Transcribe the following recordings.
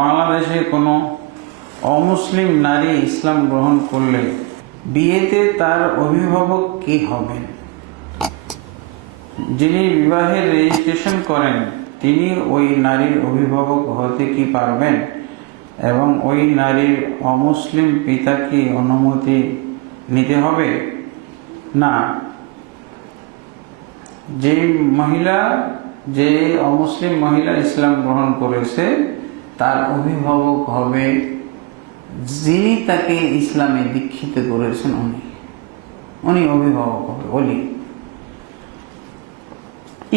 বাংলাদেশে কোনো অমুসলিম নারী ইসলাম গ্রহণ করলে বিয়েতে তার অভিভাবক কি হবেন? যিনি বিবাহের রেজিস্ট্রেশন করেন তিনি ওই নারীর অভিভাবক হতে কি পারবেন এবং ওই নারীর অমুসলিম পিতা কি অনুমতি নিতে হবে? না। যে অমুসলিম মহিলা ইসলাম গ্রহণ করেছে তার অভিভাবক হবে যিনি তাকে ইসলামে দীক্ষিত করেছেন, উনি অভিভাবক হবে। ওলি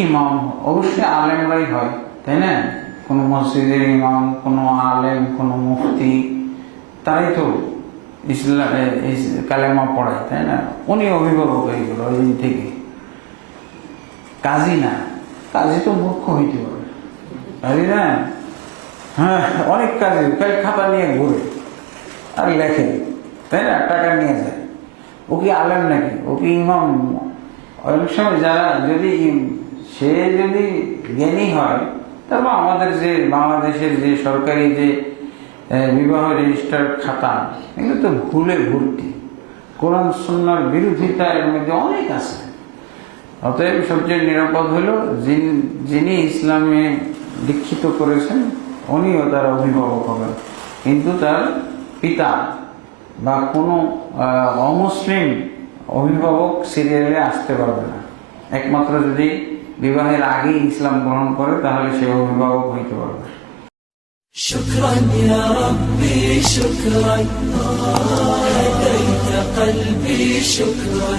ইমাম অবশ্যই আলেমরাই হয়, তাই না? কোনো মসজিদের ইমাম, কোনো আলেম, কোনো মুফতি, তারাই তো ইসলাম কালেমা পড়ায়, তাই না? উনি অভিভাবক হয়ে গেল ওই দিন থেকে। কাজী না, কাজী তো মূর্খ হইতে পারে, কাজী না। হ্যাঁ, অনেক কাজে খাতা নিয়ে ঘুরে আর লেখে, তাই না? টাকা নিয়ে যায়। ও কি আলেম নাকি? ও কি ইমাম? অনেক সময় যারা যদি জ্ঞানী হয়, তারপর আমাদের যে বাংলাদেশের যে সরকারি যে বিবাহ রেজিস্টার খাতা, এগুলো তো ভুলে ভর্তি। কোরআন সুন্নাহর বিরোধিতা এর মধ্যে অনেক আছে। অতএব সবচেয়ে নিরাপদ হলো যিনি ইসলামে দীক্ষিত করেছেন উনিও তার অভিভাবক হবেন, কিন্তু তার পিতা বা কোনো অমুসলিম অভিভাবক সিরিয়ালে আসতে পারবে না। একমাত্র যদি বিবাহের আগেই ইসলাম গ্রহণ করে তাহলে সে অভিভাবক হইতে পারবে। শুকরান ইয়া রাব্বি শুকরান, হাদাইতা কলবি শুকরান।